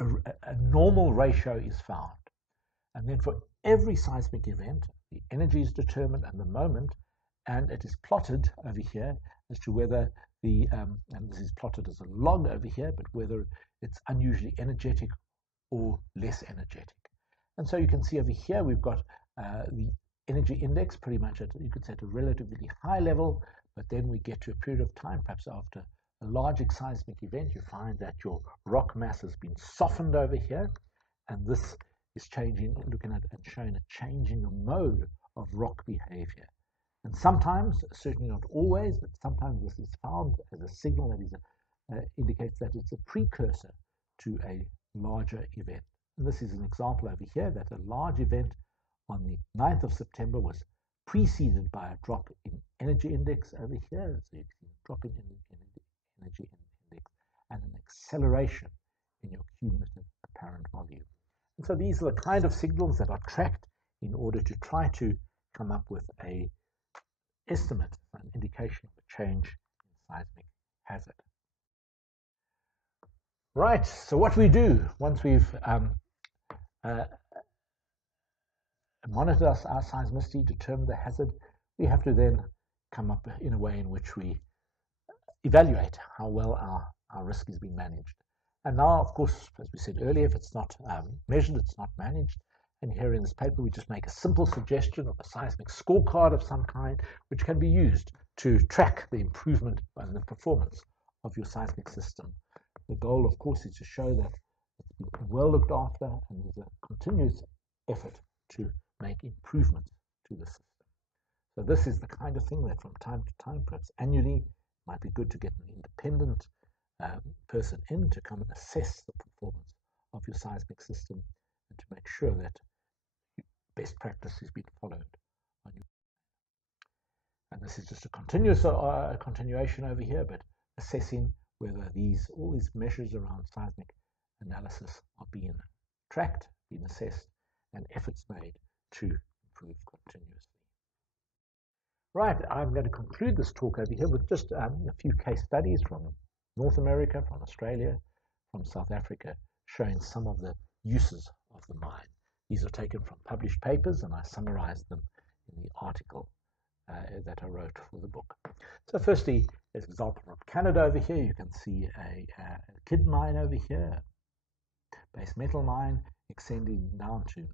a normal ratio is found. And then for every seismic event, the energy is determined and the moment, and it is plotted over here as to whether and this is plotted as a log over here, but whether it's unusually energetic or less energetic. And so you can see over here we've got the energy index pretty much at, you could say, at a relatively high level, but then we get to a period of time, perhaps after a large seismic event, you find that your rock mass has been softened over here, and this is changing, looking at and showing a change in your mode of rock behavior. And sometimes, certainly not always, but sometimes this is found as a signal that is indicates that it's a precursor to a larger event. And this is an example over here that a large event on the 9th of September was preceded by a drop in energy index over here. So you can see a drop in energy index and an acceleration in your cumulative apparent volume. And so these are the kind of signals that are tracked in order to try to come up with an estimate, an indication of a change in seismic hazard. Right, so what we do once we've monitor our seismicity, determine the hazard, we have to then come up in a way in which we evaluate how well our risk is being managed. And now, of course, as we said earlier, if it's not measured, it's not managed. And here in this paper, we just make a simple suggestion of a seismic scorecard of some kind, which can be used to track the improvement and the performance of your seismic system. The goal, of course, is to show that it's been well looked after and there's a continuous effort to make improvements to the system. So this is the kind of thing that from time to time, perhaps annually, might be good to get an independent person in to come and assess the performance of your seismic system and to make sure that best practice is being followed. And this is just a continuous continuation over here, but assessing whether all these measures around seismic analysis are being tracked, being assessed, and efforts made to improve continuously. Right, I'm going to conclude this talk over here with just a few case studies from North America, from Australia, from South Africa, showing some of the uses of the mine. These are taken from published papers, and I summarized them in the article that I wrote for the book. So firstly, as an example from Canada over here, you can see a Kidd mine over here, base metal mine extending down to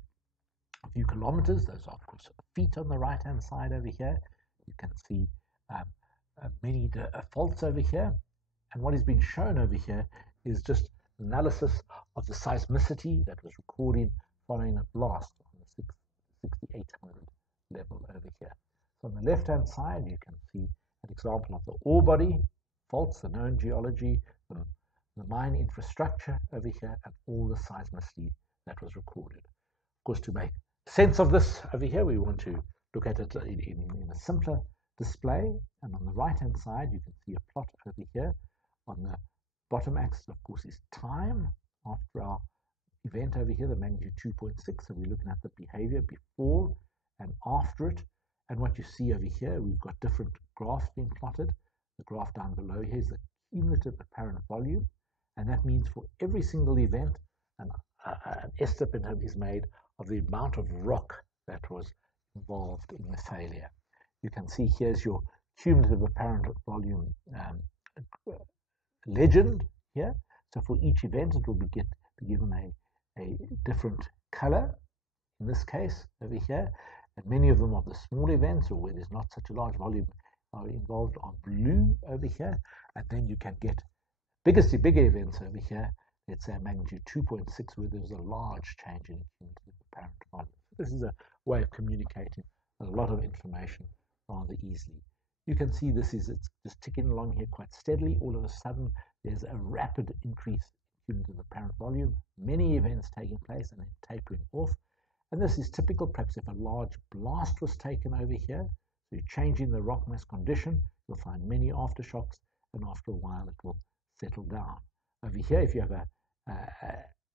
a few kilometers. Those are, of course, feet on the right-hand side over here. You can see many faults over here. And what is being shown over here is just analysis of the seismicity that was recorded following a blast on the 6800 level over here. So on the left-hand side, you can see an example of the ore body faults, the known geology, the mine infrastructure over here, and all the seismicity that was recorded. Of course, to make sense of this over here, we want to look at it in a simpler display. And on the right-hand side, you can see a plot over here. On the bottom axis, of course, is time after our event over here, the magnitude 2.6. So we're looking at the behavior before and after it. And what you see over here, we've got different graphs being plotted. The graph down below here is the cumulative apparent volume. And that means for every single event, an estimate is made of the amount of rock that was involved in the failure. You can see here's your cumulative apparent volume legend here. So for each event, it will be given a different color. In this case, over here, and many of them are the small events, or where there's not such a large volume are involved, are blue over here. And then you can get bigger events over here. Let's say magnitude 2.6, where there's a large change in cumulative apparent volume. This is a way of communicating a lot of information rather easily. You can see it's just ticking along here quite steadily. All of a sudden, there's a rapid increase in cumulative apparent volume, many events taking place and then tapering off. And this is typical, perhaps if a large blast was taken over here, so you're changing the rock mass condition, you'll find many aftershocks, and after a while it will settle down. Over here, if you have a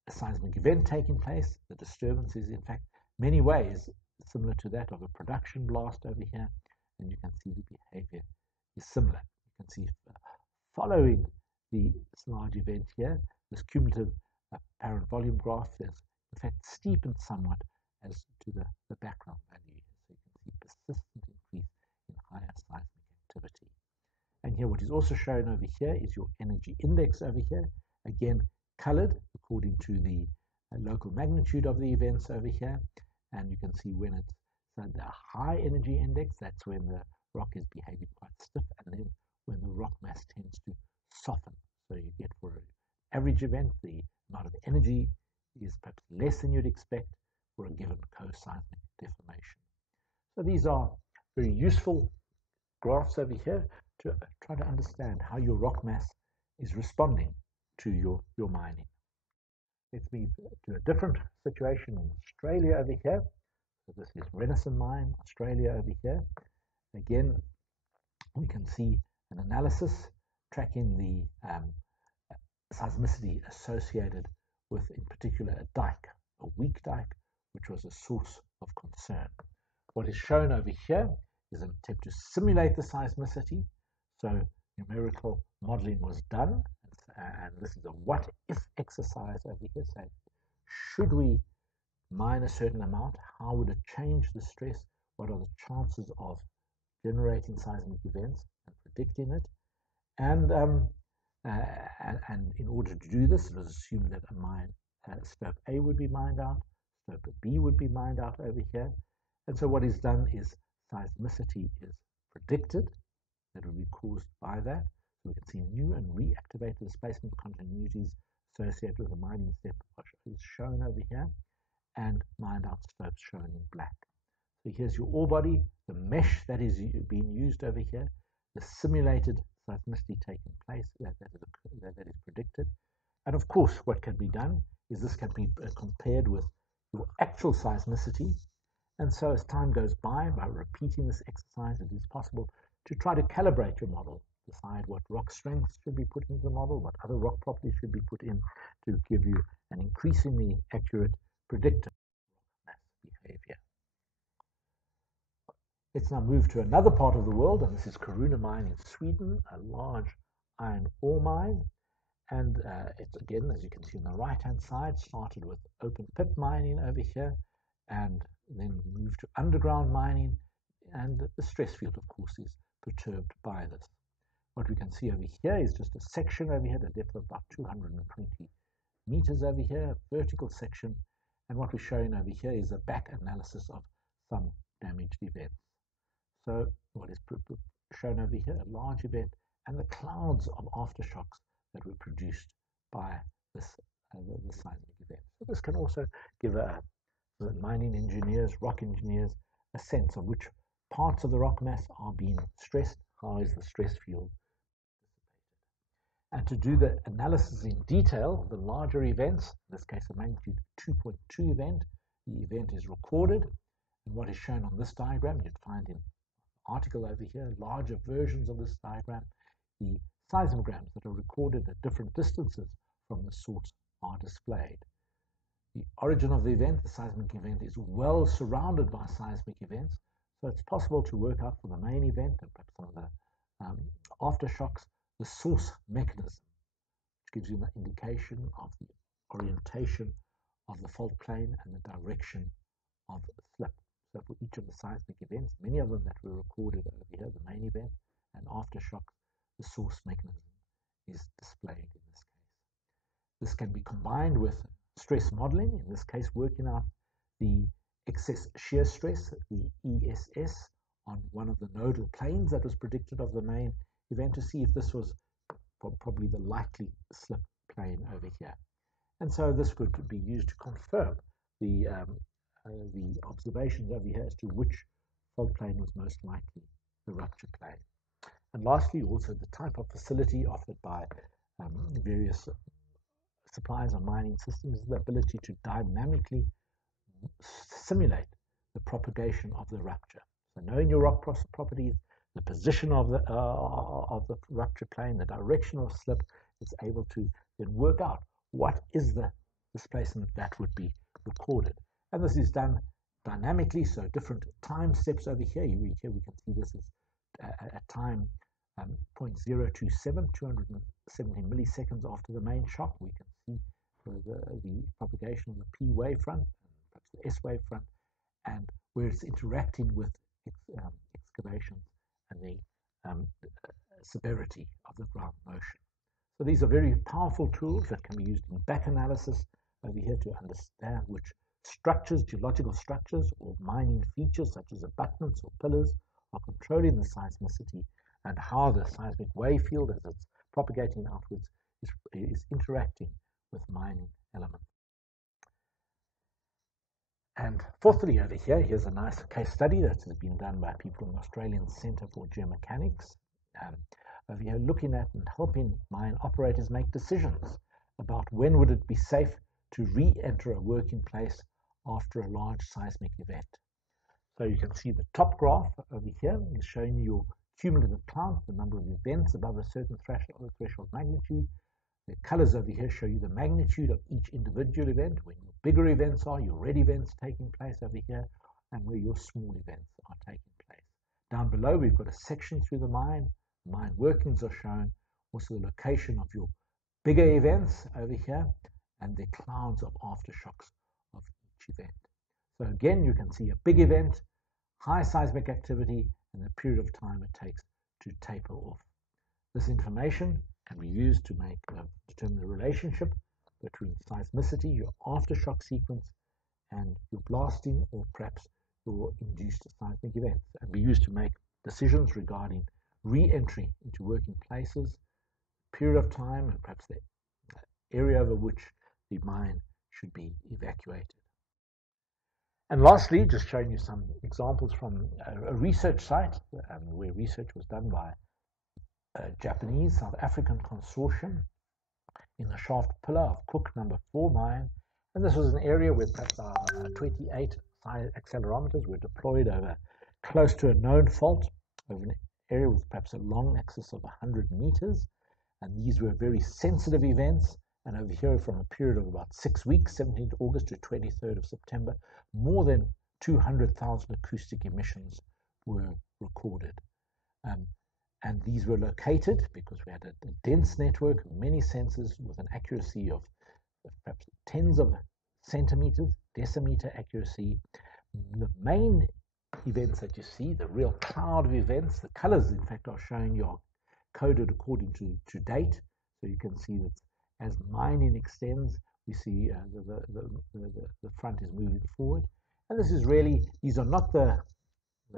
seismic event taking place, the disturbance is in fact many ways similar to that of a production blast over here, and you can see the behavior is similar. You can see following the large event here, this cumulative apparent volume graph is in fact steepened somewhat as to the background value. So you can see persistent increase in higher seismic activity. And here what is also shown over here is your energy index over here, again colored according to the local magnitude of the events over here. And you can see when it's So the high energy index, that's when the rock is behaving quite stiff, and then when the rock mass tends to soften. So you get, for an average event, the amount of energy is perhaps less than you'd expect for a given co-seismic deformation. So these are very useful graphs over here to try to understand how your rock mass is responding to your mining. Let's move to a different situation in Australia over here. So this is Renison Mine, Australia over here. Again, we can see an analysis tracking the seismicity associated with, in particular, a dike, a weak dike, which was a source of concern. What is shown over here is an attempt to simulate the seismicity. So numerical modeling was done, and this is a what-if exercise over here. So should we mine a certain amount, how would it change the stress? What are the chances of generating seismic events and predicting it? And in order to do this, it was assumed that a mine, slope A would be mined out, slope B would be mined out over here. And so what is done is seismicity is predicted, that will be caused by that. So we can see new and reactivated displacement continuities associated with the mining step is shown over here, and mined out slopes shown in black. So here's your ore body, the mesh that is being used over here, the simulated seismicity taking place that is predicted. And of course, what can be done is this can be compared with your actual seismicity. And so as time goes by repeating this exercise, it is possible to try to calibrate your model, decide what rock strengths should be put into the model, what other rock properties should be put in to give you an increasingly accurate predictor of mass behavior. Let's now move to another part of the world, and this is Kiruna Mine in Sweden, a large iron ore mine. And it's, again, as you can see on the right-hand side, started with open pit mining over here, and then moved to underground mining, and the stress field, of course, is perturbed by this. What we can see over here is just a section over here, the depth of about 220 meters over here, a vertical section, and what we're showing over here is a back analysis of some damaged events. So what is shown over here, a large event, and the clouds of aftershocks that were produced by this the seismic event. So this can also give the mining engineers, rock engineers, a sense of which parts of the rock mass are being stressed, how is the stress field dissipated. And to do the analysis in detail, the larger events, in this case a magnitude 2.2 event, the event is recorded, and what is shown on this diagram, you'd find in article over here, larger versions of this diagram, the seismograms that are recorded at different distances from the source are displayed. The origin of the event, the seismic event, is well surrounded by seismic events, so it's possible to work out for the main event and perhaps some of the aftershocks, the source mechanism, which gives you an indication of the orientation of the fault plane and the direction of the slip. So for each of the seismic events, many of them that were recorded over here, the main event and aftershock, the source mechanism is displayed in this case. This can be combined with stress modeling, in this case working out the excess shear stress, the ESS, on one of the nodal planes that was predicted of the main event to see if this was probably the likely slip plane over here. And so this could be used to confirm the observations over here as to which fault plane was most likely the rupture plane. And lastly, also the type of facility offered by various suppliers of mining systems is the ability to dynamically simulate the propagation of the rupture. So knowing your rock properties, the position of the rupture plane, the direction of slip, is able to then work out what is the displacement that would be recorded. And this is done dynamically, so different time steps over here. Here we can see this is at time 0.027, 270 milliseconds after the main shock. We can see the propagation of the P wavefront, perhaps the S wavefront, and where it's interacting with excavations and the severity of the ground motion. So these are very powerful tools that can be used in back analysis over here to understand which structures, geological structures, or mining features such as abutments or pillars are controlling the seismicity, and how the seismic wave field, as it's propagating outwards, is interacting with mining elements. And fourthly, over here, here's a nice case study that has been done by people in the Australian Centre for Geomechanics. Over here, looking at and helping mine operators make decisions about when would it be safe to re-enter a working place after a large seismic event. So you can see the top graph over here is showing you your cumulative count, the number of events above a certain threshold magnitude. The colors over here show you the magnitude of each individual event, when your bigger events are, your red events taking place over here, and where your small events are taking place. Down below, we've got a section through the mine. Mine workings are shown, also the location of your bigger events over here, and the clouds of aftershocks of each event. So again, you can see a big event, high seismic activity, and the period of time it takes to taper off. This information can be used to determine the relationship between seismicity, your aftershock sequence, and your blasting or perhaps your induced seismic events, and be used to make decisions regarding re-entry into working places, period of time, and perhaps the area over which the mine should be evacuated. And lastly, just showing you some examples from a research site where research was done by a Japanese South African consortium in the shaft pillar of Cook number 4 mine. And this was an area where perhaps 28 accelerometers were deployed over close to a known fault, over an area with perhaps a long axis of 100 meters. And these were very sensitive events. And over here, from a period of about 6 weeks, 17th August to 23rd of September, more than 200,000 acoustic emissions were recorded. And these were located because we had a dense network of many sensors with an accuracy of perhaps tens of centimeters, decimeter accuracy. The main events that you see, the real cloud of events, the colors, in fact, are showing you are coded according to date. So you can see that as mining extends, we see the front is moving forward. And this is really, these are not the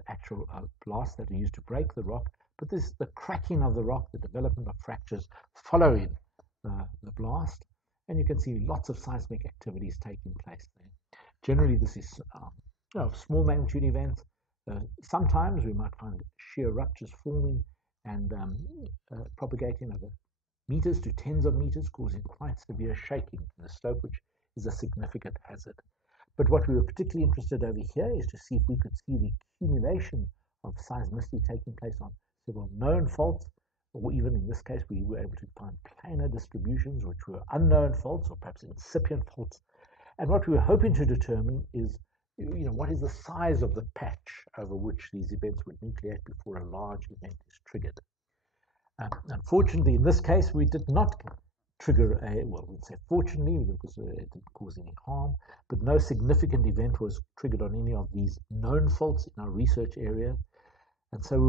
actual blasts that are used to break the rock, but this is the cracking of the rock, the development of fractures following the blast. And you can see lots of seismic activities taking place there. Generally, this is small magnitude events. Sometimes we might find shear ruptures forming and propagating over meters to tens of meters, causing quite severe shaking in the slope, which is a significant hazard. But what we were particularly interested over here is to see if we could see the accumulation of seismicity taking place on several known faults, or even in this case, we were able to find planar distributions, which were unknown faults or perhaps incipient faults. And what we were hoping to determine is, what is the size of the patch over which these events would nucleate before a large event is triggered. Unfortunately, in this case, we did not trigger we'd say fortunately, because it didn't cause any harm, but no significant event was triggered on any of these known faults in our research area. And so we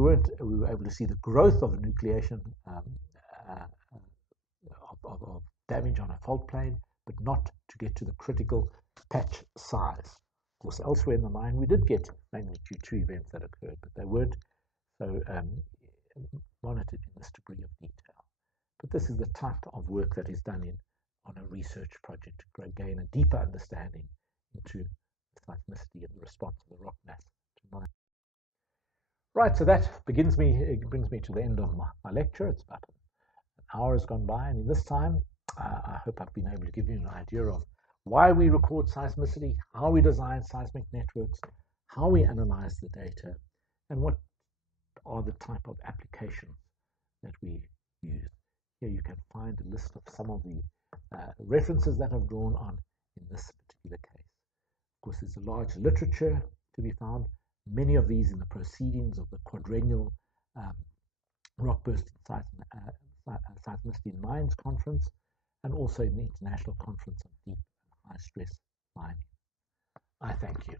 were able to see the growth of a nucleation of damage on a fault plane, but not to get to the critical patch size. Of course, elsewhere in the mine, we did get magnitude 2 events that occurred, but they weren't so monitored in this degree of detail. But this is the type of work that is done on a research project to gain a deeper understanding into the seismicity and the response of the rock mass to mine. Right, so that brings me to the end of my lecture. It's about an hour has gone by, and in this time, I hope I've been able to give you an idea of why we record seismicity, how we design seismic networks, how we analyze the data, and what are the type of applications that we use. Here you can find a list of some of the references that I've drawn on in this particular case. Of course, there's a large literature to be found, many of these in the proceedings of the quadrennial rock bursting seismicity in mines conference, and also in the International Conference on Deep and High Stress Mining. I thank you.